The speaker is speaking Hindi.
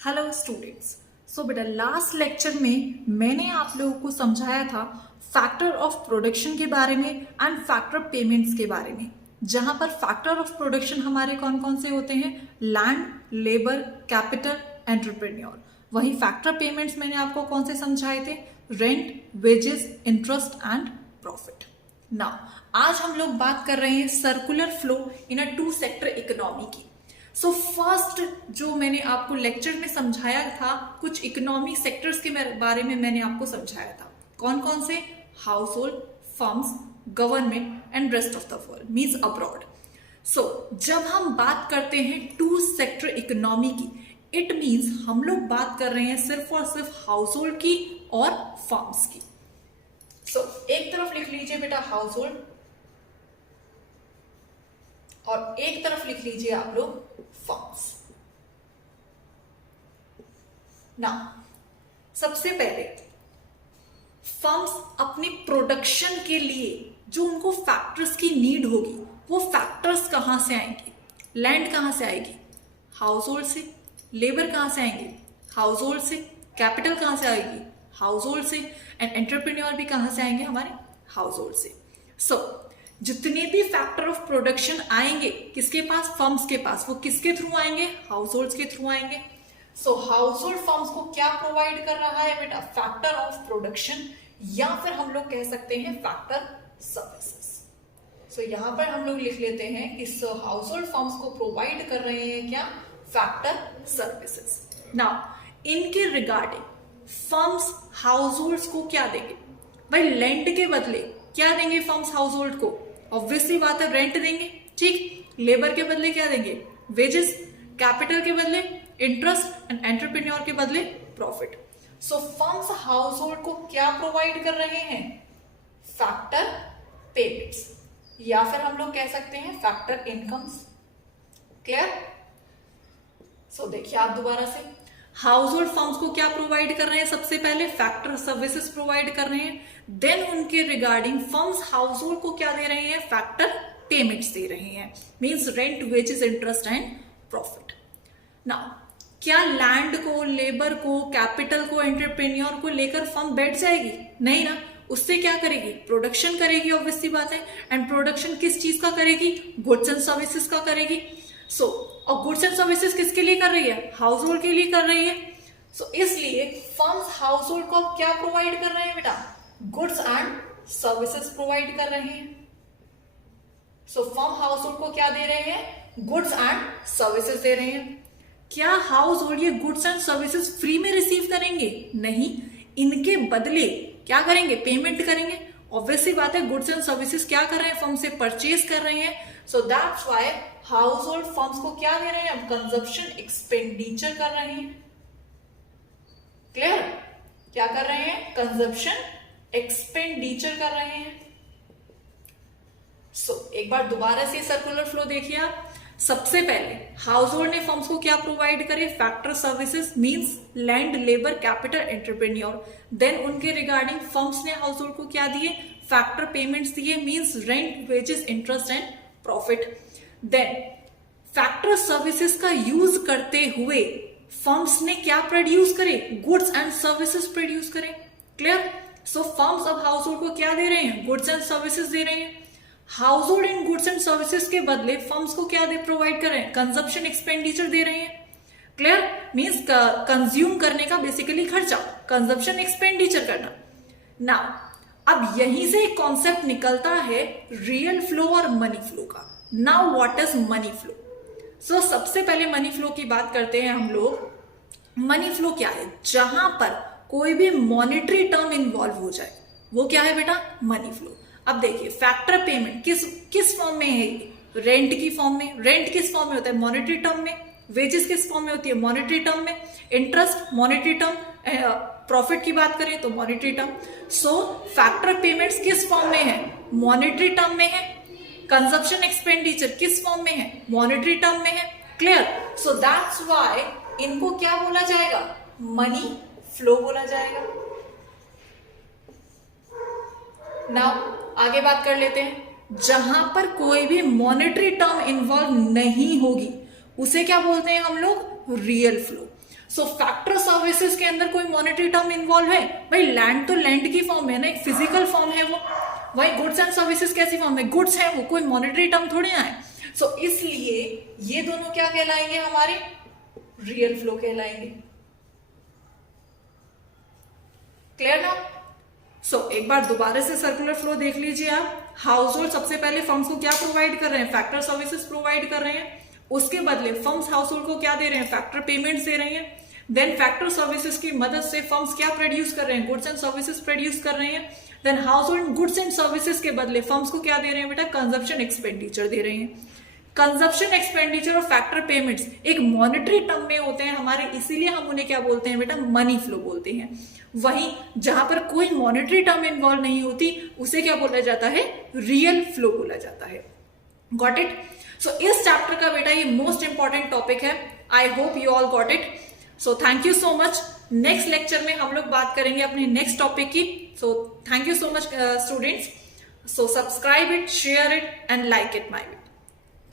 Hello students. सो बेटा लास्ट लेक्चर में मैंने आप लोगों को समझाया था फैक्टर ऑफ प्रोडक्शन के बारे में एंड फैक्टर पेमेंट्स के बारे में, जहां पर फैक्टर ऑफ प्रोडक्शन हमारे कौन कौन से होते हैं, लैंड, लेबर, कैपिटल, एंटरप्रेन्योर। वही फैक्टर पेमेंट्स मैंने आपको कौन से समझाए थे, rent, wages, interest and profit. Now आज हम लोग बात कर रहे हैं circular flow in a two sector economy की। सो फर्स्ट जो मैंने आपको लेक्चर में समझाया था, कुछ इकोनॉमी सेक्टर्स के बारे में मैंने आपको समझाया था। कौन कौन से, household, firms, government and rest of the world means abroad. So जब हम बात करते हैं टू सेक्टर इकोनॉमी की, इट मीन्स हम लोग बात कर रहे हैं सिर्फ और सिर्फ हाउस होल्ड की और फर्म्स की। सो एक तरफ लिख लीजिए बेटा हाउस होल्ड और एक तरफ लिख लीजिए आप लोग फर्म्स। ना सबसे पहले फर्म्स अपने प्रोडक्शन के लिए जो उनको फैक्टर्स की नीड होगी, वो फैक्टर्स कहां से आएंगे, लैंड कहां से आएगी, हाउस होल्ड से, लेबर कहां से आएंगे, हाउस होल्ड से, कैपिटल कहां से आएगी, हाउस होल्ड से, एंड एंटरप्रेन्योर भी कहां से आएंगे, हमारे हाउस होल्ड से। सो जितने भी फैक्टर ऑफ प्रोडक्शन आएंगे किसके पास, फर्म्स के पास, वो किसके थ्रू आएंगे, हाउस होल्ड्स के थ्रू आएंगे। सो हाउस होल्ड फर्म्स को क्या प्रोवाइड कर रहा है बेटा, फैक्टर ऑफ प्रोडक्शन, या फिर हम लोग कह सकते हैं फैक्टर सर्विसेज। सो यहां पर हम लोग लिख लेते हैं कि हाउस होल्ड फर्म्स को प्रोवाइड कर रहे हैं क्या, फैक्टर सर्विसेज। नाउ इनके रिगार्डिंग फर्म्स हाउस होल्ड्स को क्या देंगे भाई, लेंड के बदले क्या देंगे फर्म्स हाउस होल्ड को, ऑब्वियसली बात है रेंट देंगे, ठीक। लेबर के बदले क्या देंगे, वेजेस, कैपिटल के बदले इंटरेस्ट एंड एंटरप्रेन्योर के बदले प्रॉफिट। सो फर्म्स हाउस होल्ड को क्या प्रोवाइड कर रहे हैं, फैक्टर पेमेंट्स, या फिर हम लोग कह सकते हैं फैक्टर इनकम्स। क्लियर। सो देखिए आप दोबारा से, हाउस होल्ड फर्म्स को क्या प्रोवाइड कर रहे हैं, सबसे पहले फैक्टर सर्विसेज प्रोवाइड कर रहे हैं, देन उनके रिगार्डिंग फर्म्स हाउस होल्ड को क्या दे रहे हैं, फैक्टर पेमेंट्स दे रहे हैं, means rent, wages, interest and profit. Now क्या लैंड को, लेबर को, कैपिटल को, एंटरप्रेन्योर को लेकर फर्म बैठ जाएगी, नहीं ना। उससे क्या करेगी, प्रोडक्शन करेगी, ऑब्वियसली बात है। एंड प्रोडक्शन किस चीज का करेगी, गुड्स एंड सर्विसेज का करेगी। सो और गुड्स एंड सर्विसेज किसके लिए कर रही है, हाउस होल्ड के लिए कर रही है। सो इसलिए फर्म्स हाउस होल्ड को क्या प्रोवाइड कर रहे हैं बेटा, गुड्स एंड सर्विसेज प्रोवाइड कर रहे हैं। सो फर्म हाउस होल्ड को क्या दे रहे हैं, गुड्स एंड सर्विसेज दे रहे हैं। क्या हाउस होल्ड ये गुड्स एंड सर्विसेज फ्री में रिसीव करेंगे, नहीं, इनके बदले क्या करेंगे, पेमेंट करेंगे। ऑब्वियसली बात है, गुड्स एंड सर्विसेज क्या कर रहे हैं, फर्म से परचेज कर रहे हैं। So that's why house hold firms को क्या दे रहे हैं, अब कंजप्शन एक्सपेंडिचर कर रहे हैं। क्लियर, क्या कर रहे हैं, कंजप्शन एक्सपेंडिचर कर रहे हैं। सो एक बार दोबारा से सर्कुलर फ्लो देखिए आप। सबसे पहले हाउस होल्ड ने फर्म्स को क्या प्रोवाइड करे, factor services means land, labour, capital, entrepreneur. Then उनके रिगार्डिंग फर्म्स ने हाउस होल्ड को क्या दिए, फैक्टर पेमेंट्स दिए, means rent, wages, interest and profit. Then factor services का यूज करते हुए फर्म्स ने क्या प्रोड्यूस करे, गुड्स एंड सर्विसेज प्रोड्यूस करें। क्लियर। सो फर्म्स अब हाउस होल्ड को क्या दे रहे हैं, गुड्स एंड सर्विसेज दे रहे हैं। House hold in goods and services के बदले फर्म्स को क्या दे प्रोवाइड कर रहे हैं, कंजप्शन एक्सपेंडिचर दे रहे हैं। क्लियर, मींस कंज्यूम करने का बेसिकली खर्चा, कंजप्शन एक्सपेंडिचर करना। नाउ अब यहीं से एक कॉन्सेप्ट निकलता है रियल फ्लो और मनी फ्लो का। Now what is money flow. So सबसे पहले मनी फ्लो की बात करते हैं हम लोग। मनी फ्लो क्या है, जहां पर कोई भी मॉनेटरी टर्म इन्वॉल्व हो जाए, वो क्या है बेटा, मनी फ्लो। अब देखिए फैक्टर पेमेंट किस फॉर्म में है, रेंट की फॉर्म में। रेंट किस फॉर्म में होता है, मॉनेटरी टर्म में। वेजेस किस फॉर्म में होती है, मॉनेटरी टर्म में। इंटरेस्ट मॉनेटरी टर्म, प्रॉफिट की बात करें तो मॉनेटरी टर्म। सो फैक्टर पेमेंट्स किस फॉर्म में है, मॉनेटरी टर्म में है। कंजप्शन एक्सपेंडिचर किस फॉर्म में है, मॉनेटरी टर्म में है। क्लियर। सो दैट्स व्हाई इनको क्या बोला जाएगा, मनी फ्लो बोला जाएगा। नाउ आगे बात कर लेते हैं। जहां पर कोई भी मॉनेटरी टर्म इन्वॉल्व नहीं होगी उसे क्या बोलते हैं हम लोग, रियल फ्लो। सो फैक्टर सर्विसेज के अंदर कोई मॉनेटरी टर्म इन्वॉल्व है? भाई लैंड तो लैंड की फॉर्म है ना, एक फिजिकल फॉर्म है वो। वही गुड्स एंड सर्विसेज कैसी फॉर्म है? गुड्स है वो, कोई मॉनेटरी टर्म थोड़ी ना है। सो इसलिए ये दोनों क्या कहलाएंगे? हमारे रियल फ्लो कहलाएंगे। क्लियर ना? सो एक बार दोबारा से सर्कुलर फ्लो देख लीजिए आप। हाउस होल्ड सबसे पहले फर्म्स को क्या प्रोवाइड कर रहे हैं? फैक्टर सर्विसेज प्रोवाइड कर रहे हैं। उसके बदले फर्म्स हाउस होल्ड को क्या दे रहे हैं? फैक्टर पेमेंट्स दे रहे हैं। देन फैक्टर सर्विसेज की मदद से फर्म्स क्या प्रोड्यूस कर रहे हैं? गुड्स एंड सर्विसेज प्रोड्यूस कर रहे हैं। Then household goods and services के बदले फर्म्स को क्या दे रहे हैं बेटा? कंजप्शन एक्सपेंडिचर दे रहे हैं। कंजप्शन एक्सपेंडिचर और फैक्टर पेमेंट्स एक मॉनेटरी टर्म में होते हैं हमारे, इसीलिए हम उन्हें क्या बोलते हैं बेटा? मनी फ्लो बोलते हैं। वहीं जहां पर कोई मॉनेटरी टर्म इन्वॉल्व नहीं होती उसे क्या बोला जाता है? रियल फ्लो बोला जाता है। Got it? सो इस चैप्टर का बेटा ये मोस्ट इंपॉर्टेंट टॉपिक है। I hope you all got it. So thank you so much. Next lecture में हम लोग बात करेंगे अपने नेक्स्ट टॉपिक की। So thank you so much students. So subscribe it, share it and like it my